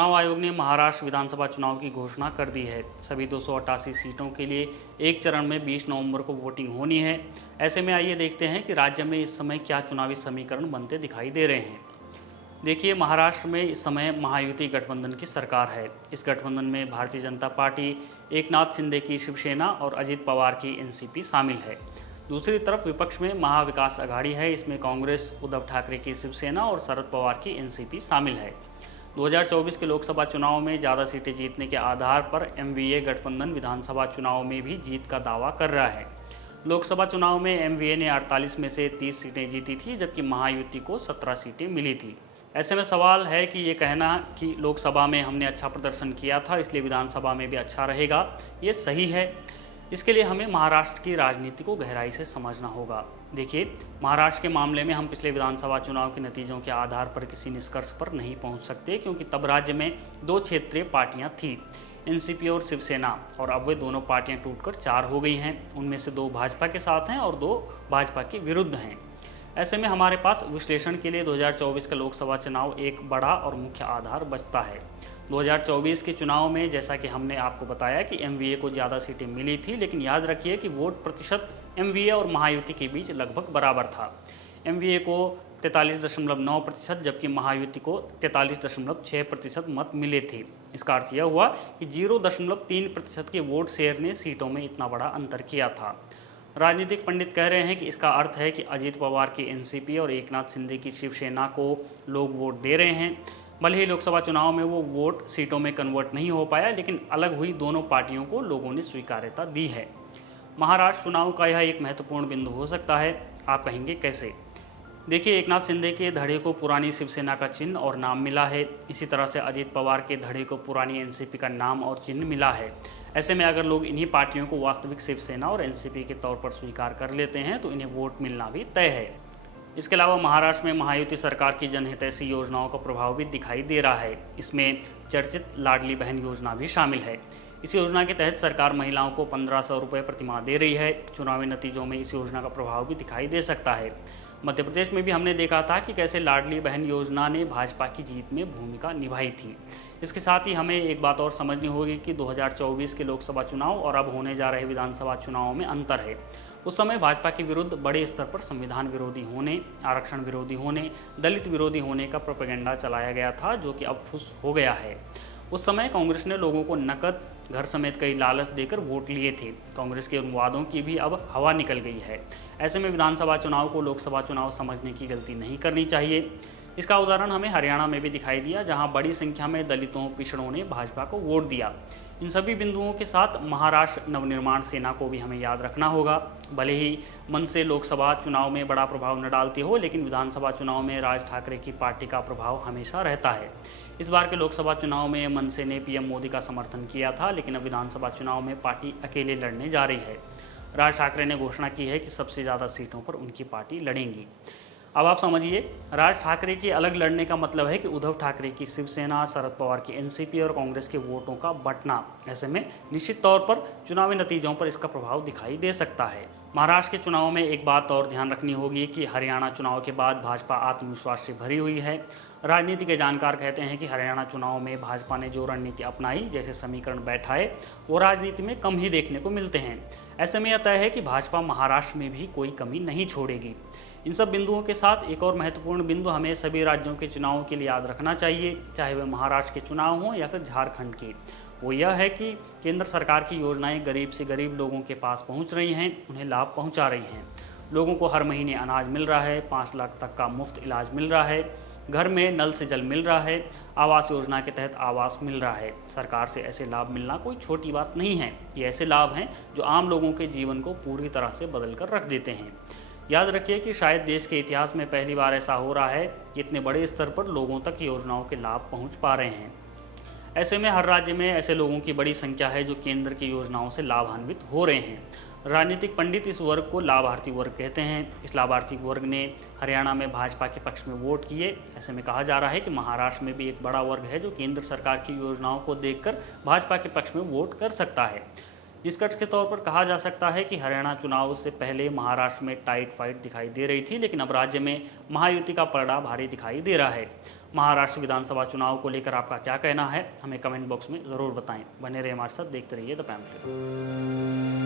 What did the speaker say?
चुनाव आयोग ने महाराष्ट्र विधानसभा चुनाव की घोषणा कर दी है। सभी 288 सीटों के लिए एक चरण में 20 नवंबर को वोटिंग होनी है। ऐसे में आइए देखते हैं कि राज्य में इस समय क्या चुनावी समीकरण बनते दिखाई दे रहे हैं। देखिए, महाराष्ट्र में इस समय महायुति गठबंधन की सरकार है। इस गठबंधन में भारतीय जनता पार्टी, एकनाथ शिंदे की शिवसेना और अजित पवार की एनसीपी शामिल है। दूसरी तरफ विपक्ष में महाविकास अघाड़ी है। इसमें कांग्रेस, उद्धव ठाकरे की शिवसेना और शरद पवार की एनसीपी शामिल है। 2024 के लोकसभा चुनाव में ज़्यादा सीटें जीतने के आधार पर एमवीए गठबंधन विधानसभा चुनाव में भी जीत का दावा कर रहा है। लोकसभा चुनाव में एमवीए ने 48 में से 30 सीटें जीती थी, जबकि महायुति को 17 सीटें मिली थी। ऐसे में सवाल है कि ये कहना कि लोकसभा में हमने अच्छा प्रदर्शन किया था इसलिए विधानसभा में भी अच्छा रहेगा, ये सही है? इसके लिए हमें महाराष्ट्र की राजनीति को गहराई से समझना होगा। देखिए, महाराष्ट्र के मामले में हम पिछले विधानसभा चुनाव के नतीजों के आधार पर किसी निष्कर्ष पर नहीं पहुंच सकते, क्योंकि तब राज्य में 2 क्षेत्रीय पार्टियां थीं, एनसीपी और शिवसेना, और अब वे दोनों पार्टियां टूटकर 4 हो गई हैं। उनमें से 2 भाजपा के साथ हैं और 2 भाजपा के विरुद्ध हैं। ऐसे में हमारे पास विश्लेषण के लिए 2024 का लोकसभा चुनाव एक बड़ा और मुख्य आधार बचता है। 2024 के चुनाव में जैसा कि हमने आपको बताया कि एमवीए को ज़्यादा सीटें मिली थी, लेकिन याद रखिए कि वोट प्रतिशत एमवीए और महायुति के बीच लगभग बराबर था। एमवीए को 43.9%, जबकि महायुति को 43.6% मत मिले थे। इसका अर्थ यह हुआ कि 0.3% के वोट शेयर ने सीटों में इतना बड़ा अंतर किया था। राजनीतिक पंडित कह रहे हैं कि इसका अर्थ है कि अजित पवार की एनसीपी और एकनाथ शिंदे की शिवसेना को लोग वोट दे रहे हैं। भले ही लोकसभा चुनाव में वो वोट सीटों में कन्वर्ट नहीं हो पाया, लेकिन अलग हुई दोनों पार्टियों को लोगों ने स्वीकार्यता दी है। महाराष्ट्र चुनाव का यह एक महत्वपूर्ण बिंदु हो सकता है। आप कहेंगे कैसे? देखिए, एकनाथ शिंदे के धड़े को पुरानी शिवसेना का चिन्ह और नाम मिला है। इसी तरह से अजित पवार के धड़े को पुरानी एनसीपी का नाम और चिन्ह मिला है। ऐसे में अगर लोग इन्हीं पार्टियों को वास्तविक शिवसेना और एनसीपी के तौर पर स्वीकार कर लेते हैं तो इन्हें वोट मिलना भी तय है। इसके अलावा महाराष्ट्र में महायुति सरकार की जनहितैषी योजनाओं का प्रभाव भी दिखाई दे रहा है। इसमें चर्चित लाडली बहन योजना भी शामिल है। इस योजना के तहत सरकार महिलाओं को 1500 रुपये प्रतिमाह दे रही है। चुनावी नतीजों में इस योजना का प्रभाव भी दिखाई दे सकता है। मध्य प्रदेश में भी हमने देखा था कि कैसे लाडली बहन योजना ने भाजपा की जीत में भूमिका निभाई थी। इसके साथ ही हमें एक बात और समझनी होगी कि 2024 के लोकसभा चुनाव और अब होने जा रहे विधानसभा चुनाव में अंतर है। उस समय भाजपा के विरुद्ध बड़े स्तर पर संविधान विरोधी होने, आरक्षण विरोधी होने, दलित विरोधी होने का प्रोपेगेंडा चलाया गया था, जो कि अब फुस हो गया है। उस समय कांग्रेस ने लोगों को नकद, घर समेत कई लालच देकर वोट लिए थे। कांग्रेस के उन वादों की भी अब हवा निकल गई है। ऐसे में विधानसभा चुनाव को लोकसभा चुनाव समझने की गलती नहीं करनी चाहिए। इसका उदाहरण हमें हरियाणा में भी दिखाई दिया, जहां बड़ी संख्या में दलितों, पिछड़ों ने भाजपा को वोट दिया। इन सभी बिंदुओं के साथ महाराष्ट्र नवनिर्माण सेना को भी हमें याद रखना होगा। भले ही मन से लोकसभा चुनाव में बड़ा प्रभाव न डालती हो, लेकिन विधानसभा चुनाव में राज ठाकरे की पार्टी का प्रभाव हमेशा रहता है। इस बार के लोकसभा चुनाव में मनसे ने पीएम मोदी का समर्थन किया था, लेकिन अब विधानसभा चुनाव में पार्टी अकेले लड़ने जा रही है। राज ठाकरे ने घोषणा की है कि सबसे ज़्यादा सीटों पर उनकी पार्टी लड़ेंगी। अब आप समझिए, राज ठाकरे के अलग लड़ने का मतलब है कि उद्धव ठाकरे की शिवसेना, शरद पवार की एनसीपी और कांग्रेस के वोटों का बंटना। ऐसे में निश्चित तौर पर चुनावी नतीजों पर इसका प्रभाव दिखाई दे सकता है। महाराष्ट्र के चुनाव में एक बात और ध्यान रखनी होगी कि हरियाणा चुनाव के बाद भाजपा आत्मविश्वास से भरी हुई है। राजनीति के जानकार कहते हैं कि हरियाणा चुनाव में भाजपा ने जो रणनीति अपनाई, जैसे समीकरण बैठाए, वो राजनीति में कम ही देखने को मिलते हैं। ऐसे में यह तय है कि भाजपा महाराष्ट्र में भी कोई कमी नहीं छोड़ेगी। इन सब बिंदुओं के साथ एक और महत्वपूर्ण बिंदु हमें सभी राज्यों के चुनावों के लिए याद रखना चाहिए, चाहे वे महाराष्ट्र के चुनाव हों या फिर झारखंड के। वो यह है कि केंद्र सरकार की योजनाएं गरीब से गरीब लोगों के पास पहुंच रही हैं, उन्हें लाभ पहुंचा रही हैं। लोगों को हर महीने अनाज मिल रहा है, 5 लाख तक का मुफ्त इलाज मिल रहा है, घर में नल से जल मिल रहा है, आवास योजना के तहत आवास मिल रहा है। सरकार से ऐसे लाभ मिलना कोई छोटी बात नहीं है। ये ऐसे लाभ हैं जो आम लोगों के जीवन को पूरी तरह से बदल कर रख देते हैं। याद रखिए कि शायद देश के इतिहास में पहली बार ऐसा हो रहा है कि इतने बड़े स्तर पर लोगों तक योजनाओं के लाभ पहुंच पा रहे हैं। ऐसे में हर राज्य में ऐसे लोगों की बड़ी संख्या है जो केंद्र की योजनाओं से लाभान्वित हो रहे हैं। राजनीतिक पंडित इस वर्ग को लाभार्थी वर्ग कहते हैं। इस लाभार्थी वर्ग ने हरियाणा में भाजपा के पक्ष में वोट किए। ऐसे में कहा जा रहा है कि महाराष्ट्र में भी एक बड़ा वर्ग है जो केंद्र सरकार की योजनाओं को देखकर भाजपा के पक्ष में वोट कर सकता है। निष्कर्ष के तौर पर कहा जा सकता है कि हरियाणा चुनाव से पहले महाराष्ट्र में टाइट फाइट दिखाई दे रही थी, लेकिन अब राज्य में महायुति का पलड़ा भारी दिखाई दे रहा है। महाराष्ट्र विधानसभा चुनाव को लेकर आपका क्या कहना है, हमें कमेंट बॉक्स में ज़रूर बताएं। बने रहिए हमारे साथ, देखते रहिए द पैम्फलेट।